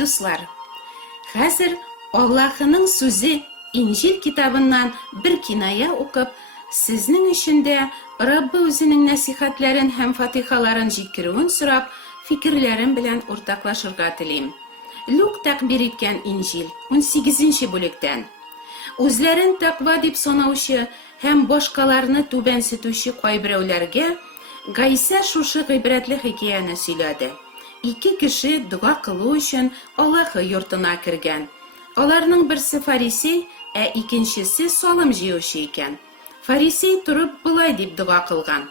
дуслар, хәзер Аллаһының сүзе Инҗил китабыннан бер киная укып, сезнең өчен дә Раббы үзенең нәсихәтләрен һәм фатихаларын җиткерүен сорап, фикерләрем белән уртаклашырга телим. Люк тәкъбир иткән Инҗил 18-нче бүлектән. Үзләрен тәкъва дип санаучы һәм башкаларны түбәнсетүче кайберәүләргә Гайса шушы гыйбрәтле хикәяне сөйләде. Ике кеше дуа кылу өчен Аллаһы йортына кергән. Аларның берсе фарисей, икенчесе салым җыючы икән. Фарисей турып булай дип дуа кылган: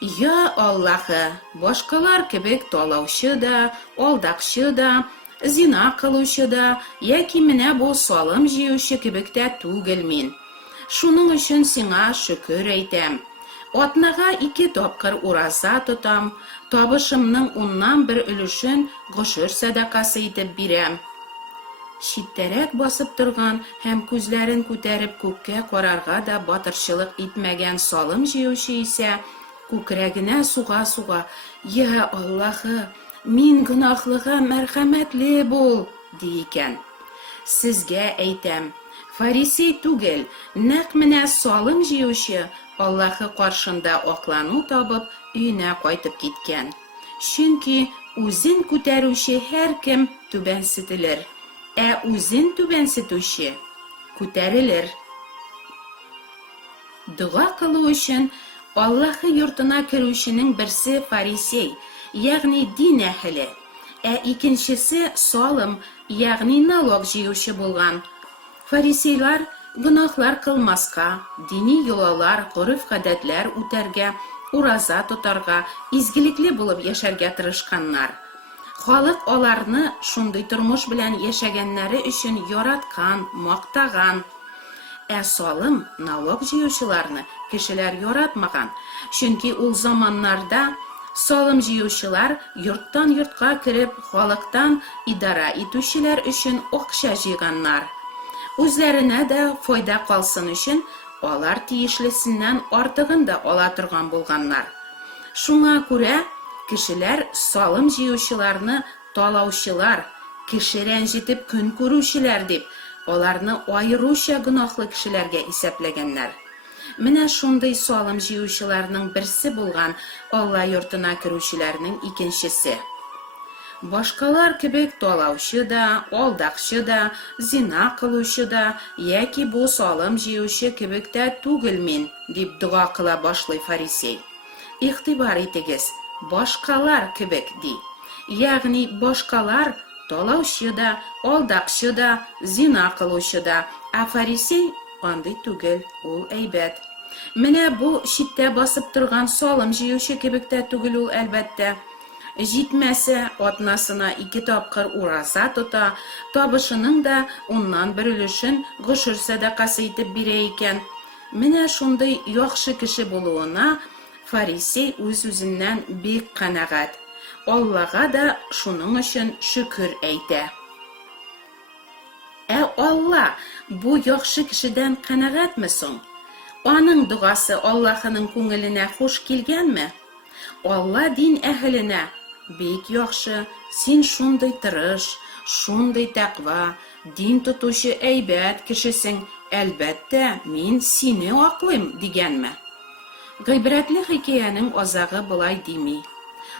"Я Аллаһы, башкалар кебек талаучы да, алдакчы да, зина кылучы да, яки менә бу салым җыючы кебек тә түгел мин. Шуның өчен сиңа шөкер әйтәм. Атнага 2 тапкыр ураза тотам, табышымның 10-нан 1 өлешен гошер садакасы итеп бирәм." Читтәрәк басып торган һәм күзләрен күтәреп күккә карарга да батырчылык итмәгән салым җыючы исә күкрәгенә суга-суга: "Я Аллаһы, мин гөнаһлыга мәрхәмәтле бул", ди икән. Сезгә әйтәм, фарисей түгел, нәкъ менә салым җыючы Аллаһы каршында аклану табып өенә кайтып киткән. Чөнки үзен күтәрүче һәркем түбәнсетелер, үзен түбәнсетүче күтәрелер. Дуа кылу өчен Аллаһы йортына керүченең берсе фарисей, ягъни дин әһеле, икенчесе салым, ягъни налог җыючы булган. Фарисейлар гөнаһлар кылмаска, дини йолалар, гореф-гадәтләр үтәргә, ураза тотарга, изгелекле булып яшәргә тырышканнар. Халык аларны шундый тормыш белән яшәгәннәре өчен яраткан, мактаган. Салым, налог җыючыларны кешеләр яратмаган, чөнки ул заманнарда салым җыючылар йорттан йортка кереп, халыктан идара итүчеләр өчен акча җыйганнар. Үзләренә дә файда калсын өчен алар тиешлесеннән артыгын да ала торган булганнар. Шуңа күрә кешеләр салым җыючыларны талаучылар, кеше рәнҗетеп көн күрүчеләр дип, аларны аеруча гөнаһлы кешеләргә исәпләгәннәр. Менә шундый салым җыючыларның берсе булган Алла йортына керүчеләрнең икенчесе. Башкалар кебек талаучы да, алдакчы да, зина кылучы да, яки бу салым җыючы кебек тә түгел мин, дип дуа кыла башлый фарисей. Игътибар итегез, башкалар кебек ди. Ягъни башкалар талаучы да, алдакчы да, зина кылучы да, фарисей андый түгел, ул әйбәт. Менә бу читтә басып торган салым җыючы кебек тә түгел ул әлбәттә. Җитмәсә, атнасына 2 тапкыр ураза тота, табышының да 10-нан 1 өлешен гошер садакасы итеп бирә икән. Менә шундый яхшы кеше булуына фарисей үз-үзеннән бик канәгать. Аллага да шуның өчен шөкер әйтә. Алла бу яхшы кешедән канәгатьме соң? Аның дугасы Аллаһының күңеленә хуш килгәнме? Алла дин әһеленә: "Бик яхшы, син шундый тырыш, шундый тәкъва, дин тотучы әйбәт кешесең, әлбәттә, мин сине аклыйм", дигәнме? Гыйбрәтле хикәянең азагы булай дими.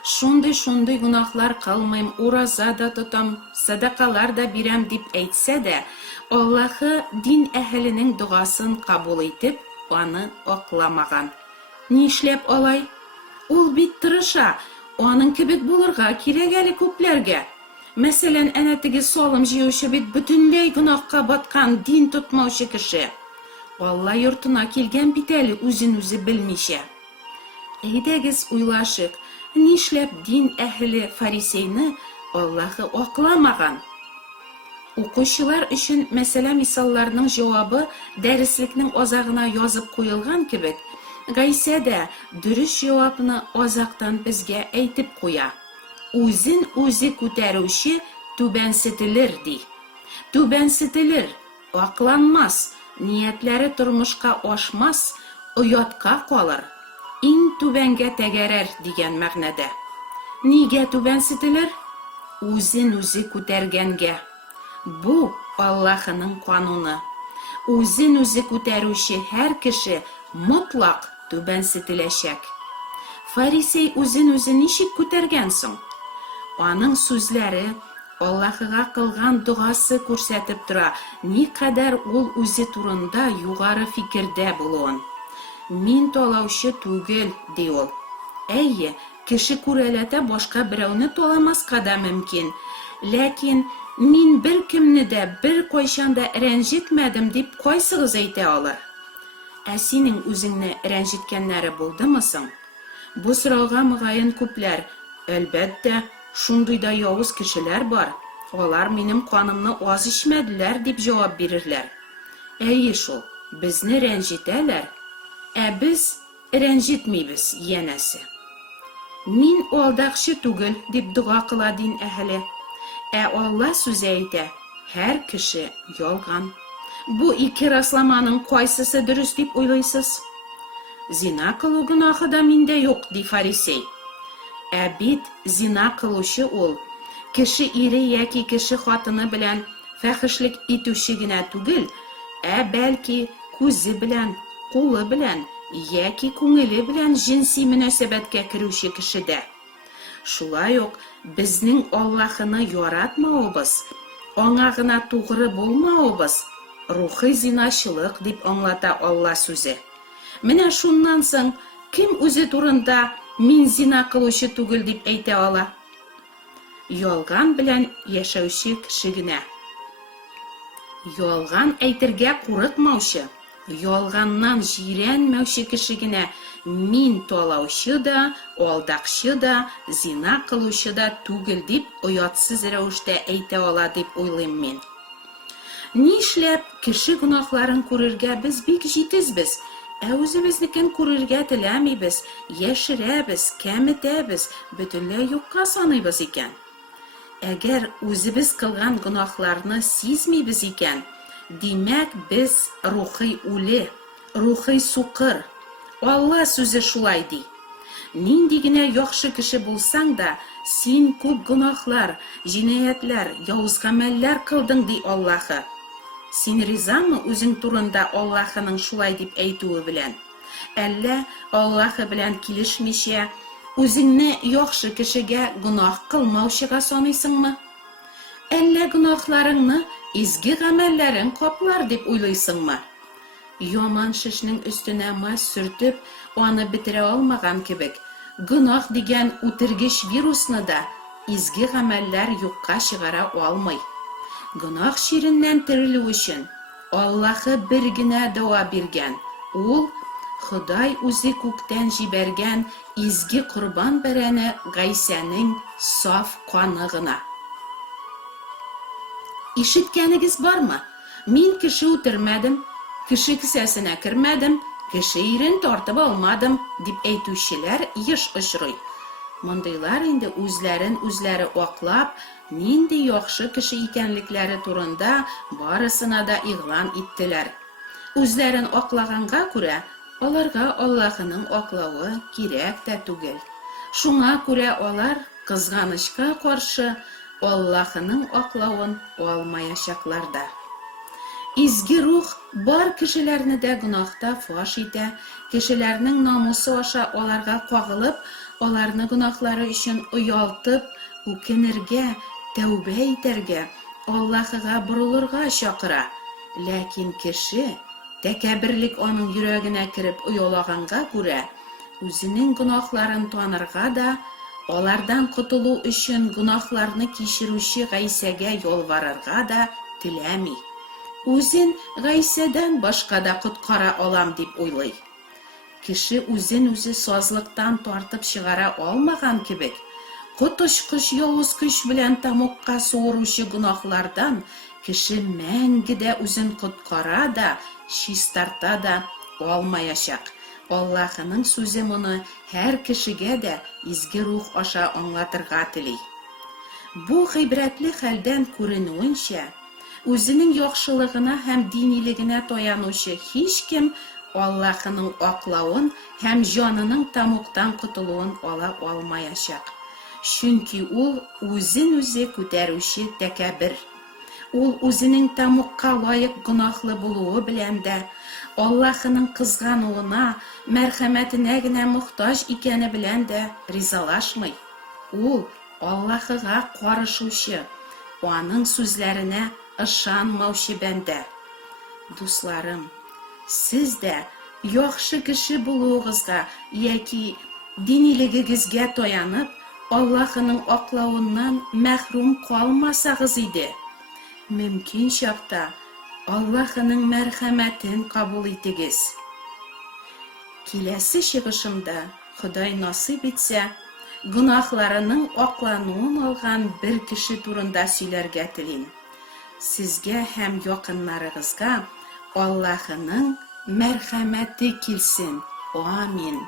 Шундый гөнаһлар кылмыйм, ураза да тотам, садакалар да бирәм дип әйтсә дә, Аллаһы дин әһеленең дугасын кабул итеп, аны акламаган. Нишләп алай? Ул бит тырыша, аның кебек булырга кирәк әле күпләргә. Мәсәлән, әнә теге салым җыючы бит бөтенләй гөнаһка баткан дин тотмаучы кеше. Алла йортына килгән бит әле үзен-үзе белмичә. Әйдәгез уйлашык, нишләп дин әһеле фарисейны Аллаһы акламаган? Укучылар өчен мәсьәлә мисалларның җавабы дәреслекнең азагына язып куелган кебек, Гайса дә дөрес җавапны азактан безгә әйтеп куя. Үзен үзе күтәрүче түбәнсетелер ди. Түбәнсетелер, акланмас, ниятләре тормышка ашмас, оятка калыр, иң түбәнгә тәгәрәр дигән мәгънәдә. Нигә түбәнсетелер? үзен үзе күтәргәнгә. Бу Аллаһының кануны. Үзен үзе күтәрүче һәр кеше мотлак түбәнсетеләчәк. Фарисей үзен үзе ничек күтәргән соң? Аның сүзләре, Аллаһыга кылган дугасы күрсәтеп тора, никадәр ул үзе турында югары фикердә булуын. Мин талаучы түгел, ди ул. Әйе, кеше күрәләтә башка берәүне таламаска да мөмкин. Ләкин мин бер кемне дә бер кайчан да рәнҗетмәдем дип кайсыгыз әйтә алыр? Ә синең үзеңне рәнҗеткәннәре булдымы соң? Бу сорауга мөгаен күпләр, әлбәттә, шундый да явыз кешеләр бар. Алар минем канымны аз ичмәделәр дип җавап бирерләр. Әйе шул, безне рәнҗетәләр, ә без рәнҗетмибез янәсе. Мин алдакчы түгел дип дуга кыла дин әһеле. Ә Алла сүзе әйтә, һәр кеше ялган. Бу ике расламаның кайсысы дөрес дип уйлыйсыз? Зина кылу гөнаһы да миндә юк, ди фарисей. Ә бит зина кылучы ул кеше ире яки кеше хатыны белән фәхишлек итүче генә түгел, ә бәлки күзе белән, кулы белән яки күңеле белән җинси мөнәсәбәткә керүче кеше дә. Шулай ук безнең Аллаһыны яратмавыбыз, аңа гына тугры булмавыбыз рухи зинашылык дип аңлата Алла сүзе. Менә шуннан соң кем үзе турында мин зина кылучы түгел дип әйтә ала? Ялган белән яшәүче кеше генә. Ялган әйтергә курыкмаучы, ялганнан җирәнмәүче кеше генә мин талаучы да, алдакчы да, зина кылучы да түгел дип оятсыз рәвештә әйтә ала дип уйлыйм мин. Нишләп кеше гөнаһларын күрергә без бик җитезбез, ә үзебезнекен күрергә теләмибез, яшерәбез, кәметәбез, бөтенләй юкка саныйбыз икән? Әгәр үзебез кылган гөнаһларны сизмибез икән, димәк без рухи үле, рухи сукыр. Алла сүзе шулай ди. Нинди генә яхшы кеше булсаң да, син күп гөнаһлар, җинаятләр, явыз гамәлләр кылдың, ди Аллаһы. Син ризамы үзең турында Аллаһының шулай дип әйтүе белән? Әллә Аллаһы белән килешмичә, үзеңне яхшы кешегә гөнаһ кылмаучыга саныйсыңмы? Әллә гөнаһларыңны изге гамәлләрең каплар дип уйлыйсыңмы? Яман шешнең өстенә мас сөртеп, аны бетерә алмаган кебек, гөнаһ дигән үтергеч вирусны да изге гамәлләр юкка чыгара алмый. Гөнаһ ширеннән терелү өчен Аллаһы бер генә дәва биргән. Ул Ходай үзе күктән җибәргән изге корбан бәрәне Гайсәнең саф каны гына. Ишеткәнегез бармы? Мин кеше үтермәдем, кеше кесәсенә кермәдем, кеше ирен тартып алмадым дип әйтүчеләр еш очрый. Мондыйлар инде үзләре аклап, нинди яхшы кеше икәнлекләре турында барысына да игълан иттеләр. Үзләрен аклаганга күрә, аларга Аллаһының аклавы кирәк тә түгел. Шуңа күрә алар кызганычка каршы Аллаһының аклавын алмаячаклар да. Изге рух бар кешеләрне дә гөнаһта фаш итә, кешеләрнең намусы аша аларга кагылып, аларны гөнаһлары өчен оялтып, үкенергә, тәүбә итәргә, Аллаһыга борылырга чакыра. Ләкин кеше тәкәбберлек аның йөрәгенә кереп оялаганга күрә, үзенең гөнаһларын танырга да, алардан котылу өчен гөнаһларны кичерүче Гайсәгә ялварырга да теләми. Үзен Гайсәдән башка да коткара алам дип уйлый. Кеше үзен үзе сазлыктан тартып чыгара алмаган кебек, коточкыч явыз көч белән тамукка суыручы гөнаһлардан кеше мәңгедә үзен коткара да, чистарта да алмаячак. Аллаһының сүзе моны һәр кешегә дә изге рух аша аңлатырга тели. Бу гыйбрәтле хәлдән күренүенчә, үзенең яхшылыгына һәм динилегенә таянучы һичкем Аллаһының аклавын һәм җанының тамуктан котылуын ала алмаячак. Чөнки ул үзен үзе күтәрүче тәкәббер. Ул үзенең тәмугка лаек гөнаһлы булуы белән дә, Аллаһының кызгануына, мәрхәмәтенә генә мохтаҗ икәне белән дә ризалашмый. Ул Аллаһыга карышучы, аның сүзләренә ышанмаучы бәндә. Дусларым, сез дә яхшы кеше булуыгызга яки динилегегезгә таянып, Аллаһының аклавыннан мәхрүм калмасагыз иде. Мөмкин чакта Аллаһының мәрхәмәтен кабул итегез. Киләсе чыгышымда, Ходай насыйп итсә, гөнаһларының аклануын алган бер кеше турында сөйләргә телим. Сезгә һәм якыннарыгызга Аллаһының мәрхәмәте килсен. Амин.